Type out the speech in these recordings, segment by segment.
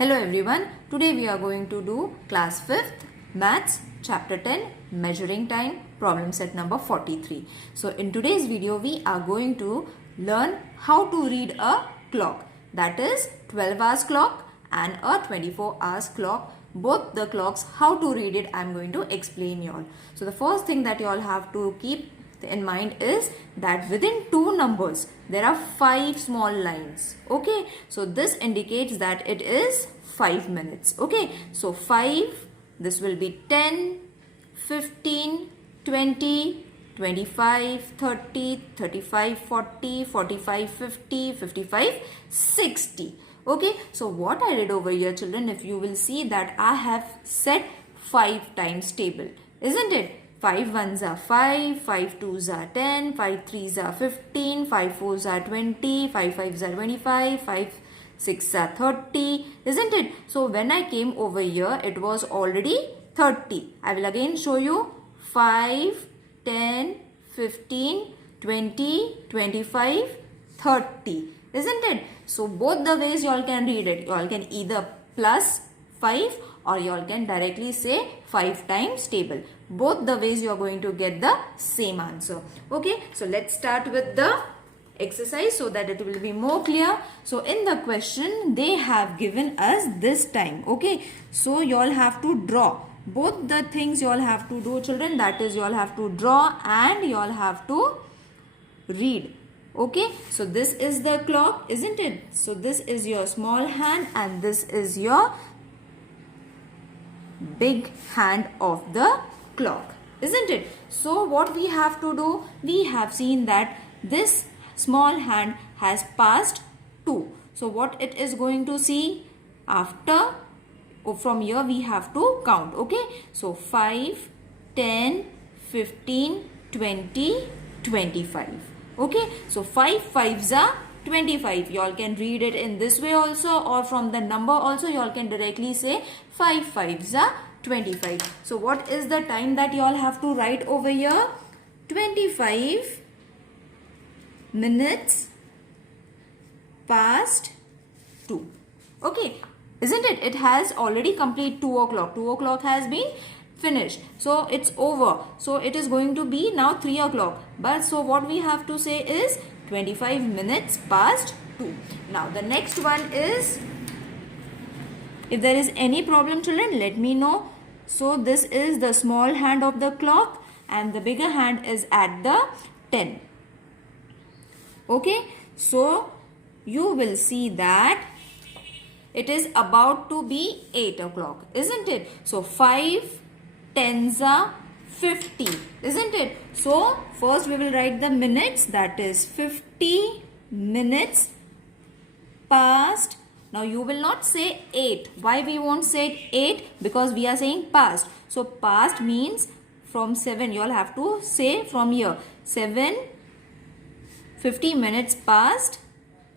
Hello everyone, today we are going to do class 5th maths chapter 10 measuring time problem set number 43. So in today's video we are going to learn how to read a clock, that is 12 hours clock and a 24 hours clock. Both the clocks, how to read it, I am going to explain you all. So the first thing that you all have to keep in mind is that within two numbers there are 5 small lines. Okay, so this indicates that it is 5 minutes. Okay, so 5, this will be 10, 15, 20, 25, 30, 35, 40, 45, 50, 55, 60. Okay, so what I did over here, children, if you will see that I have set 5 times table, isn't it? 5 ones are 5, 5 twos are 10, 5 threes are 15, 5 fours are 20, 5 fives are 25, 5 6 are 30, isn't it? So when I came over here, it was already 30. I will again show you 5, 10, 15, 20, 25, 30, isn't it? So both the ways you all can read it. You all can either plus 5 or you all can directly say 5 times table. Both the ways you are going to get the same answer. Okay, so let's start with the exercise so that it will be more clear. So in the question they have given us this time. Okay, so you all have to draw. Both the things you all have to do, children, that is you all have to draw and you all have to read. Okay, so this is the clock, isn't it? So this is your small hand and this is your big hand of the clock, isn't it? So what we have to do, we have seen that this small hand has passed 2. So what it is going to see after, from here we have to count. Okay, so 5, 10, 15, 20, 25. Okay, so 5 fives are 25. You all can read it in this way also, or from the number also you all can directly say 5 fives are 25. So what is the time that you all have to write over here? 25 minutes past 2. Okay, isn't it? It has already complete 2 o'clock. 2 o'clock has been finished. So it's over. So it is going to be now 3 o'clock. But so what we have to say is 25 minutes past 2. Now the next one is, if there is any problem, children, let me know. So this is the small hand of the clock and the bigger hand is at the 10. Okay, so you will see that it is about to be 8 o'clock, isn't it? So 5 tens are 50, isn't it? So first we will write the minutes, that is 50 minutes past. Now you will not say 8. Why we won't say 8? Because we are saying past. So past means from 7. You all have to say from here. 50 minutes past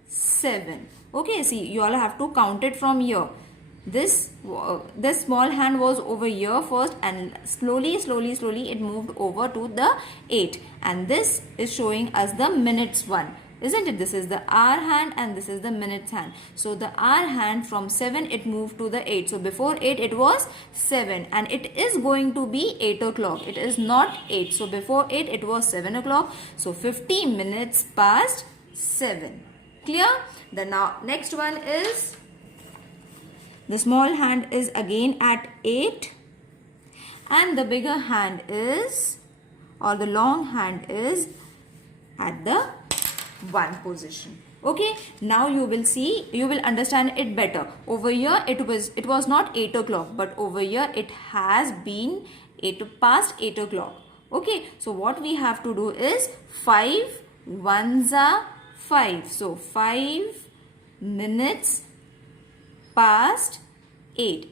7. Okay, see, you all have to count it from here. This small hand was over here first and slowly it moved over to the 8. And this is showing us the minutes one. Isn't it? This is the hour hand and this is the minutes hand. So the hour hand from 7 it moved to the 8. So before 8 it was 7 and it is going to be 8 o'clock. It is not 8. So before 8 it was 7 o'clock. So 50 minutes past 7. Clear? The now next one is, the small hand is again at 8 and the bigger hand is, or the long hand is at the 1 position. Okay, now you will see, you will understand it better. Over here it was not 8 o'clock, but over here it has been past 8 o'clock. Okay, so what we have to do is 5 ones are 5. So 5 minutes past 8.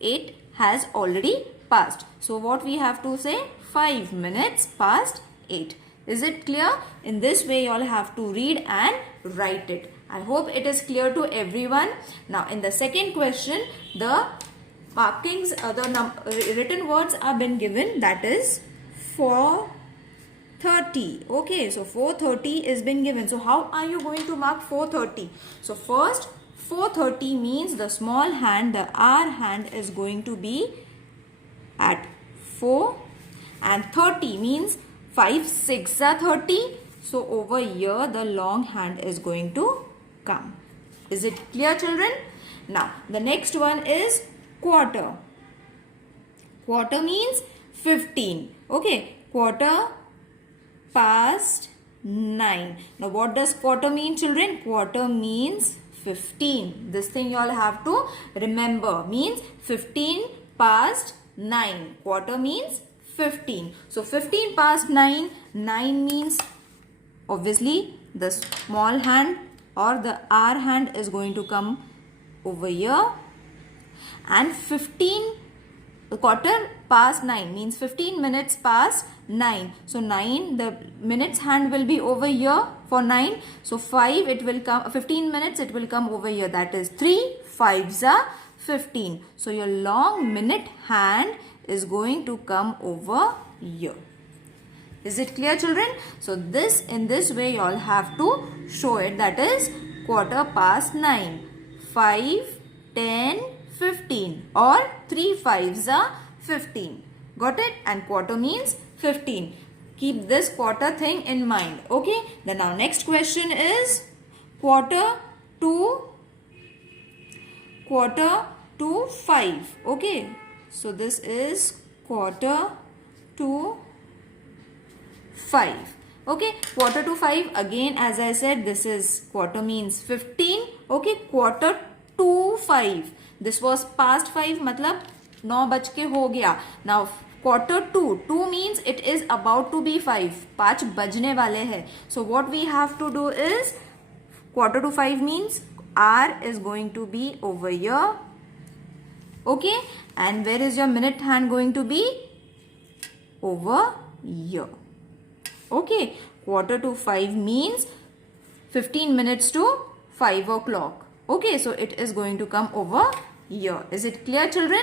8 has already passed. So what we have to say? 5 minutes past 8. Is it clear? In this way you all have to read and write it. I hope it is clear to everyone. Now in the second question, the markings, the written words are been given, that is 4:30. Okay, so 4:30 is been given. So how are you going to mark 4:30? So first 4:30 means the small hand, the R hand is going to be at 4, and 30 means 5 6 are 30. So over here the long hand is going to come. Is it clear, children? Now the next one is quarter. Quarter means 15. Okay, quarter past 9. Now what does quarter mean, children? Quarter means 15. This thing you all have to remember. Means 15 past 9. Quarter means 15. So 15 past 9. 9 means obviously the small hand or the R hand is going to come over here. And 15 quarter past 9 means 15 minutes past 9. So 9, the minutes hand will be over here for 9. So 5 it will come, 15 minutes it will come over here. That is 3 5s are 15. So your long minute hand is going to come over here. Is it clear, children? So this, in this way you all have to show it. That is quarter past 9. 5, 10, 15 or 3 5s are 15. Got it? And quarter means 15. Keep this quarter thing in mind. Okay. Then our next question is quarter to 5. Okay. So this is quarter to 5. Okay, quarter to 5, again as I said, this is quarter means 15. Okay, quarter to 5. This was past 5, matlab 9 बज के हो गया. Now quarter to 2 means it is about to be 5. 5 बजने वाले हैं. So what we have to do is quarter to 5 means R is going to be over here. Okay, and where is your minute hand going to be? Over here. Okay, quarter to 5 means 15 minutes to 5 o'clock. Okay, so it is going to come over here. Is it clear, children?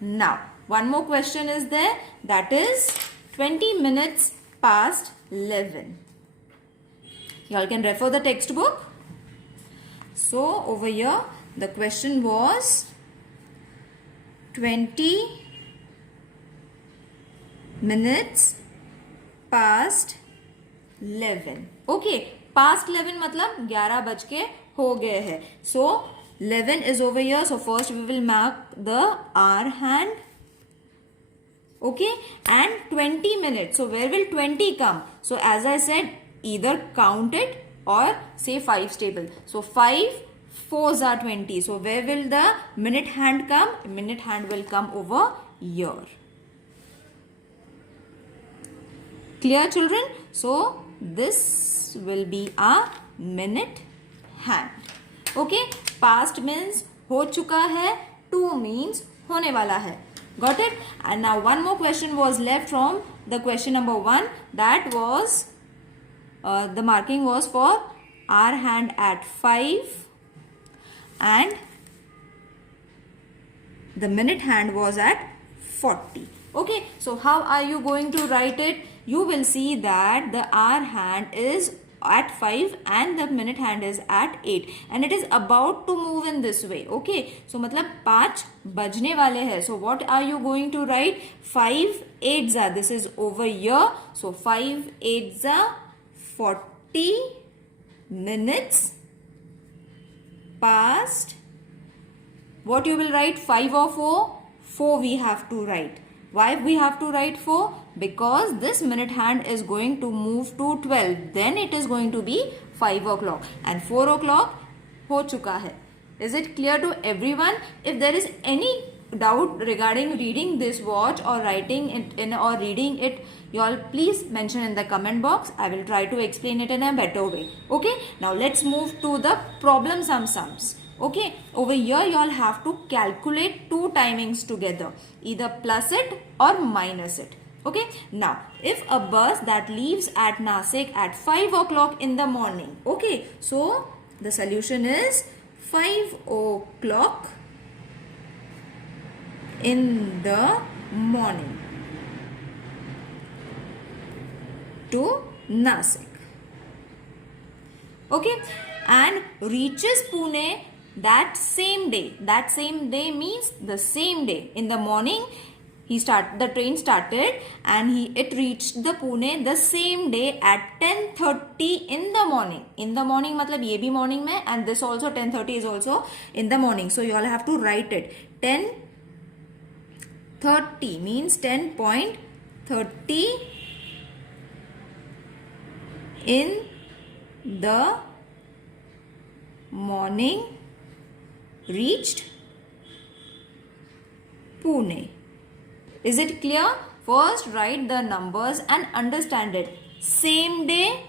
Now, one more question is there. That is 20 minutes past 11. You all can refer the textbook. So, over here, the question was 20 minutes past 11. Okay, past 11 मतलब 11 बज के हो गए हैं. So 11 is over here. So first we will mark the R hand. Okay, and 20 minutes. So where will 20 come? So as I said, either count it or say 5 table. So 5 4s are 20. So where will the minute hand come? Minute hand will come over here. Clear, children? So this will be a minute hand. Okay, past means हो चुका है, to means होने वाला है. Got it? And now one more question was left from the question number 1. That was the marking was for R hand at 5 and the minute hand was at 40. Okay, so how are you going to write it? You will see that the R hand is at 5 and the minute hand is at 8 and it is about to move in this way. Okay, so मतलब 5 बजने वाले हैं. So what are you going to write? 5 8s are, this is over here. So 5 8s are 40 minutes past. What you will write? 5 or 4? 4 we have to write. Why we have to write 4? Because this minute hand is going to move to 12. Then it is going to be 5 o'clock. And 4 o'clock ho chuka hai. Is it clear to everyone? If there is any doubt regarding reading this watch or writing it in or reading it, you all please mention in the comment box. I will try to explain it in a better way. Okay. Now let's move to the problem sums. Okay, over here you all have to calculate two timings together, either plus it or minus it. Okay, now if a bus that leaves at Nasik at 5 o'clock in the morning, okay, so the solution is 5 o'clock in the morning to Nasik. Okay, and reaches Pune that same day. That same day means the same day. In the morning, the train started and it reached the Pune the same day at 10:30 in the morning. In the morning मतलब ये भी morning में, and this also 10:30 is also in the morning. So you all have to write it. 10:30 means 10:30 in the morning reached Pune. Is it clear? First write the numbers and understand it. Same day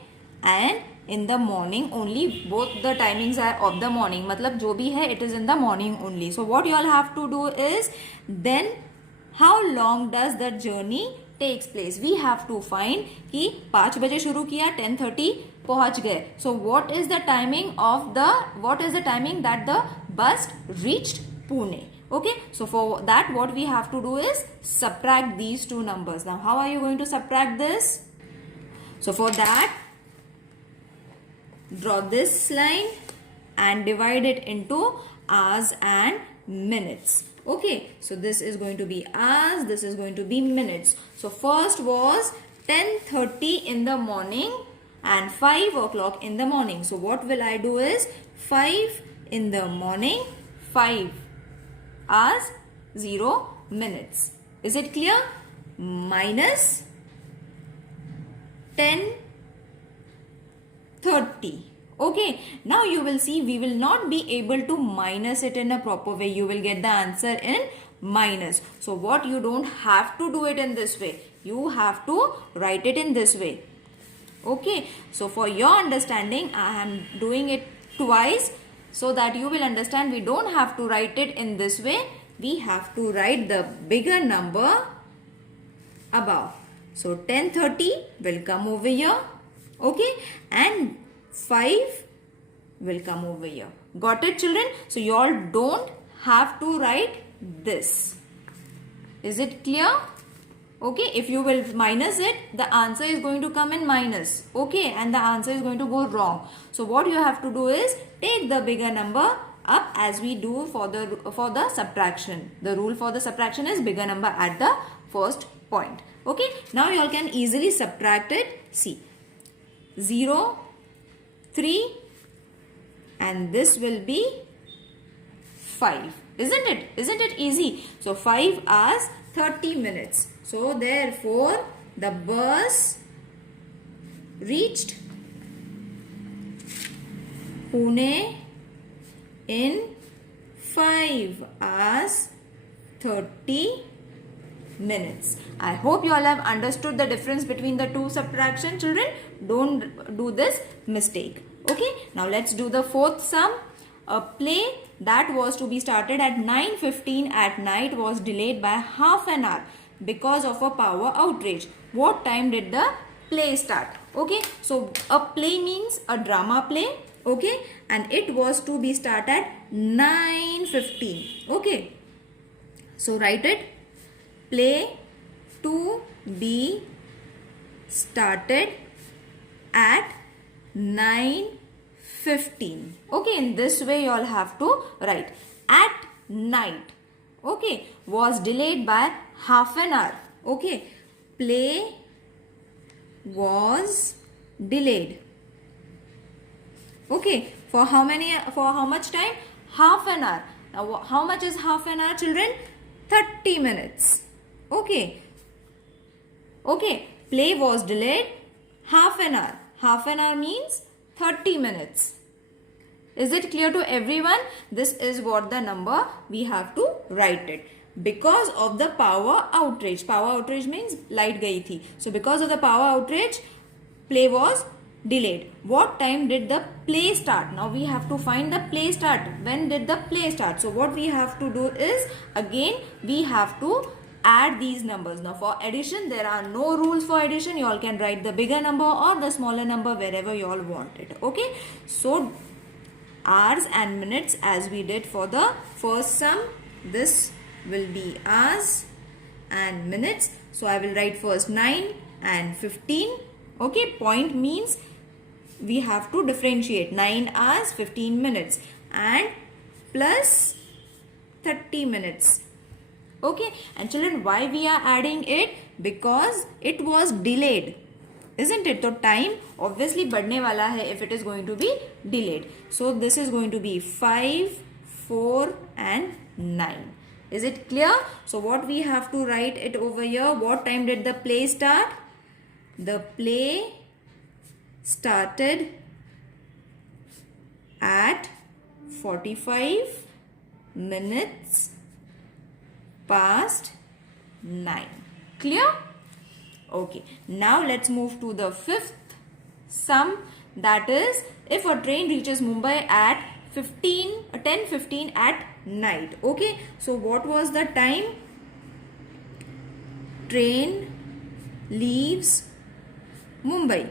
and in the morning only. Both the timings are of the morning. मतलब जो भी है it is in the morning only. So what you all have to do is, then how long does the journey takes place? We have to find कि 5 बजे शुरू किया 10:30 पहुंच गए. So what is the timing that the bus reached Pune? Okay, so for that what we have to do is subtract these two numbers. Now how are you going to subtract this? So for that, draw this line and divide it into hours and minutes. Okay, so this is going to be hours, this is going to be minutes. So first was 10:30 in the morning and 5 o'clock in the morning. So what will I do is 5 in the morning, 5 hours, 0 minutes. Is it clear? Minus 10:30. Okay, now you will see we will not be able to minus it in a proper way. You will get the answer in minus. So what, you don't have to do it in this way. You have to write it in this way. Okay, so for your understanding, I am doing it twice so that you will understand we don't have to write it in this way. We have to write the bigger number above. So 10:30 will come over here. Okay, and 5 will come over here. Got it, children? So you all don't have to write this. Is it clear? Okay, if you will minus it, the answer is going to come in minus. Okay, and the answer is going to go wrong. So what you have to do is take the bigger number up as we do for the subtraction. The rule for the subtraction is bigger number at the first point. Okay, now you all can easily subtract it. See, 0, 3 and this will be 5. Isn't it? Isn't it easy? So 5 hours 30 minutes. So therefore the bus reached Pune in 5 hours 30 minutes. I hope you all have understood the difference between the two subtraction, children. Don't do this mistake. Okay, now let's do the fourth sum. A play that was to be started at 9:15 at night was delayed by half an hour because of a power outrage. What time did the play start? Okay, so a play means a drama play. Okay, and it was to be started at 9:15. Okay, so write it. Play to be started at 9:15. Okay, in this way you all have to write at night. Okay, was delayed by half an hour. Okay, play was delayed. Okay, for how much time? Half an hour. Now how much is half an hour, children? 30 minutes. Okay. Okay, play was delayed half an hour. Half an hour means 30 minutes. Is it clear to everyone? This is what the number we have to write it. Because of the power outrage. Power outrage means light gayi thi. So because of the power outrage, play was delayed. What time did the play start? Now we have to find the play start. When did the play start? So what we have to do is, again we have to add these numbers. Now for addition, there are no rules for addition. You all can write the bigger number or the smaller number wherever you all want it. Okay, so hours and minutes as we did for the first sum, this will be hours and minutes. So I will write first 9 and 15. Okay, point means we have to differentiate 9 hours 15 minutes and plus 30 minutes. Okay, and children, why we are adding it? Because it was delayed, isn't it? So time obviously बढ़ने वाला है if it is going to be delayed. So this is going to be 5, 4 and 9. Is it clear? So what we have to write it over here? What time did the play start? The play started at 45 minutes past 9. Clear? Okay. Now let's move to the fifth sum. That is, if a train reaches Mumbai at 10:15 at night. Okay. So what was the time? Train leaves Mumbai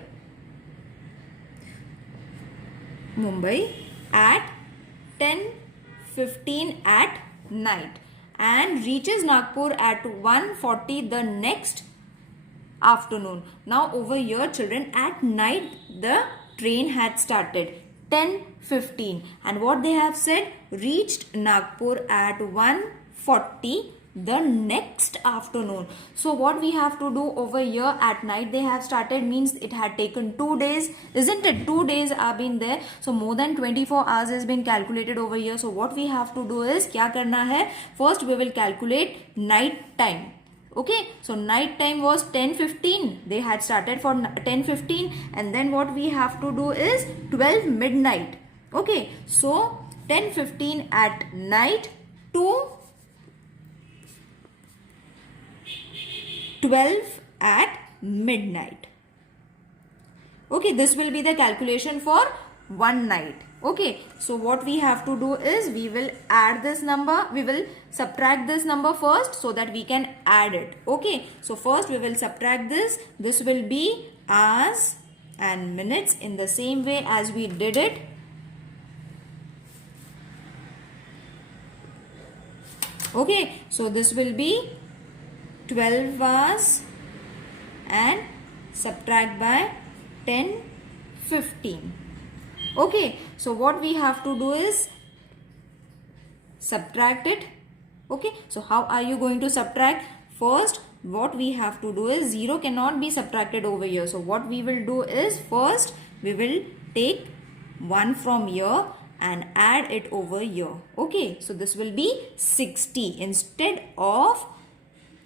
at 10:15 at night and reaches Nagpur at 1:40 the next afternoon. Now over here, children, at night the train had started 10:15 and what they have said, reached Nagpur at 1:40 the next afternoon. So what we have to do over here, at night they have started means it had taken 2 days, isn't it? 2 days are been there, so more than 24 hours has been calculated over here. So what we have to do is, क्या करना है? First we will calculate night time. Okay, so night time was 10:15. They had started for 10:15 and then what we have to do is 12 midnight. Okay, so 10:15 at night to 12 at midnight. Okay, this will be the calculation for one night. Okay, so what we have to do is, we will add this number, we will subtract this number first so that we can add it. Okay, so first we will subtract this. This will be hours and minutes in the same way as we did it. Okay, so this will be 12 hours and subtract by 10:15. Okay, so what we have to do is subtract it. Okay, so how are you going to subtract? First, what we have to do is, 0 cannot be subtracted over here. So what we will do is, first we will take 1 from here and add it over here. Okay, so this will be 60. Instead of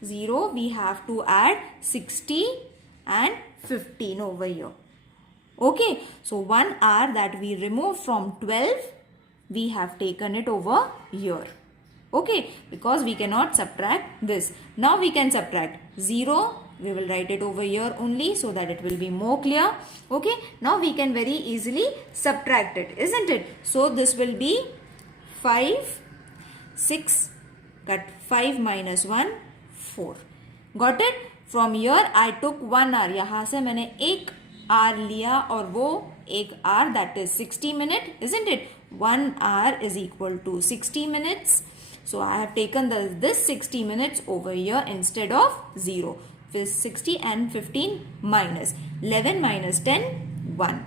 0, we have to add 60 and 15 over here. Okay, so 1 hour that we remove from 12, we have taken it over here. Okay, because we cannot subtract this. Now we can subtract 0. We will write it over here only so that it will be more clear. Okay, now we can very easily subtract it, isn't it? So this will be 5, 6, cut 5 minus 1, 4. Got it? From here I took 1 hour. यहाँ से मैंने 1 hour लिया और वो 1 hour, that is 60 minutes, isn't it? 1 hour is equal to 60 minutes. So I have taken this 60 minutes over here instead of 0. 60 and 15 minus 11 minus 10, 1.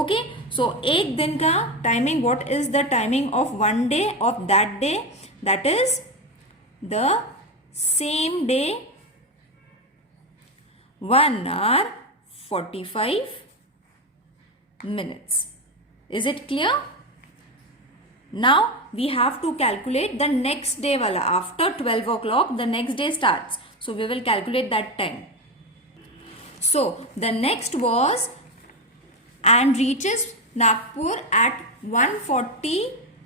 Okay, so एक दिन का timing, what is the timing of one day of that day? That is the same day, 1 hour 45 minutes. Is it clear? Now we have to calculate the next day wala. After 12 o'clock the next day starts. So we will calculate that time. So the next was, and reaches Nagpur at 1:40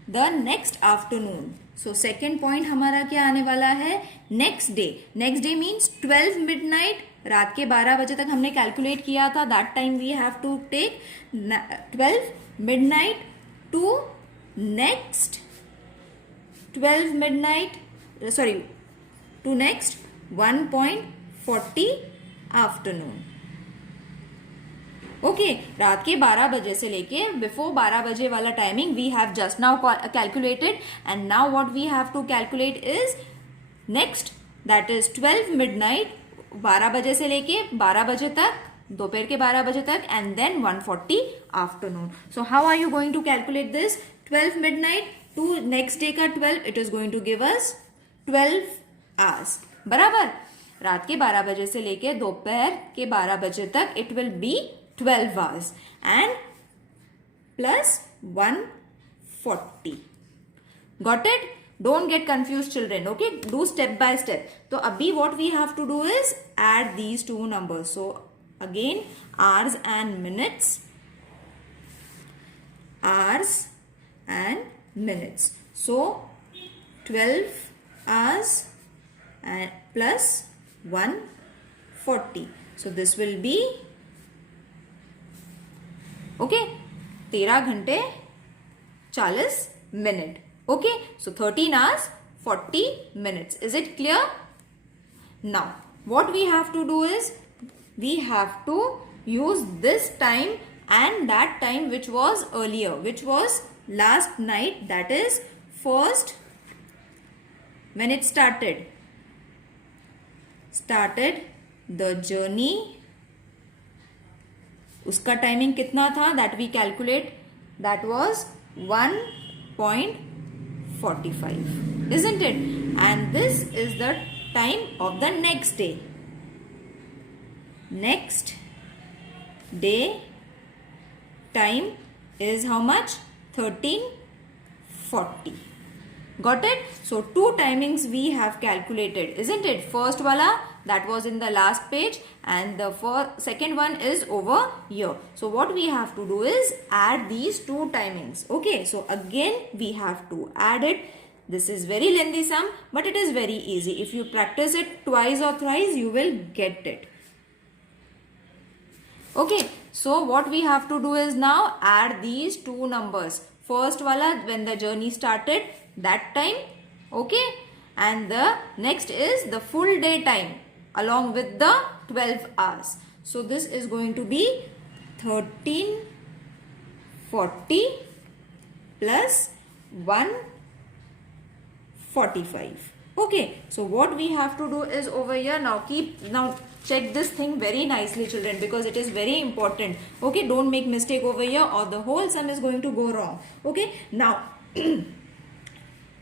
the next afternoon. So second point हमारा क्या आने वाला है? Next day. Next day means 12 midnight. रात के 12 बजे तक हमने कैलकुलेट किया था. That time we have to take 12 midnight to next 12 midnight. Sorry, to next 1:40 afternoon. Okay, रात के 12 बजे से लेके बिफोर 12 बजे वाला timing we have just now calculated and now what we have to calculate is next, that is 12 midnight, 12 बजे से लेके 12 बजे तक, दोपहर के 12 बजे तक, and then 1:40 afternoon. So how are you going to calculate this? 12 midnight to next day का 12, it is going to give us 12 hours. बराबर. रात के 12 बजे से लेके दोपहर के 12 बजे तक it will be 12 hours and plus 140. Got it? Don't get confused children. Okay, do step by step. So abhi what we have to do is add these two numbers. So again hours and minutes. Hours and minutes. So 12 hours and plus 140. So this will be okay 13 घंटे 40 minute. Okay, so 13 hours 40 minutes. Is it clear? Now what we have to do is we have to use this time and that time which was earlier, which was last night, that is first when it started the journey. उसका timing कितना था, that we calculate, that was 1.45, isn't it? And this is the time of the next day. Next day time is how much? 13:40. Got it? So two timings we have calculated, isn't it? First wala, that was in the last page, and the second one is over here. So what we have to do is add these two timings. Okay, so again we have to add it. This is very lengthy sum, but it is very easy. If you practice it twice or thrice, you will get it. Okay, so what we have to do is now add these two numbers. First wala, when the journey started, that time, okay, and the next is the full day time along with the 12 hours. So this is going to be 1340 plus 145. Okay, so what we have to do is over here now check this thing very nicely children, because it is very important. Okay, don't make mistake over here or the whole sum is going to go wrong. Okay, now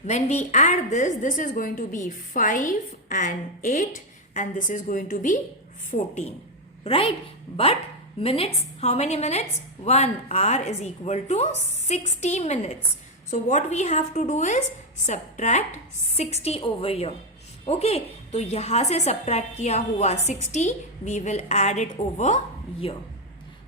when we add this is going to be 5 and 8 and this is going to be 14, right? But minutes, how many minutes? 1 hour is equal to 60 minutes. So what we have to do is subtract 60 over here. Okay, तो यहाँ से subtract किया हुआ 60, we will add it over here.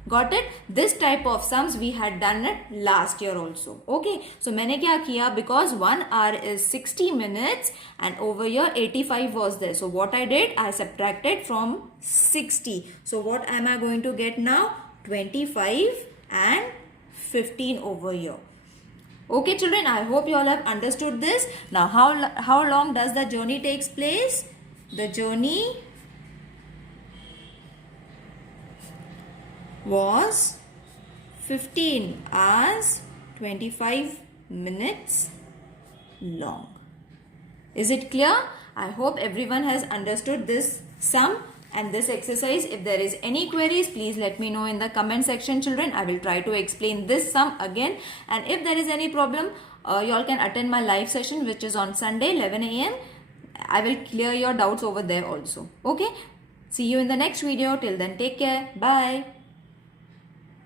Got it? This type of sums we had done it last year also. Okay, so मैंने क्या किया, because 1 hour is 60 minutes and over here 85 was there. So what I did, I subtracted from 60. So what am I going to get now? 25 and 15 over here. Okay children, I hope you all have understood this. Now how long does the journey takes place? The journey was 15 hours 25 minutes long. Is it clear? I hope everyone has understood this sum and this exercise. If there is any queries, please let me know in the comment section children. I will try to explain this sum again, and if there is any problem, you all can attend my live session which is on Sunday 11 AM. I will clear your doubts over there also. Okay, see you in the next video. Till then, take care. Bye.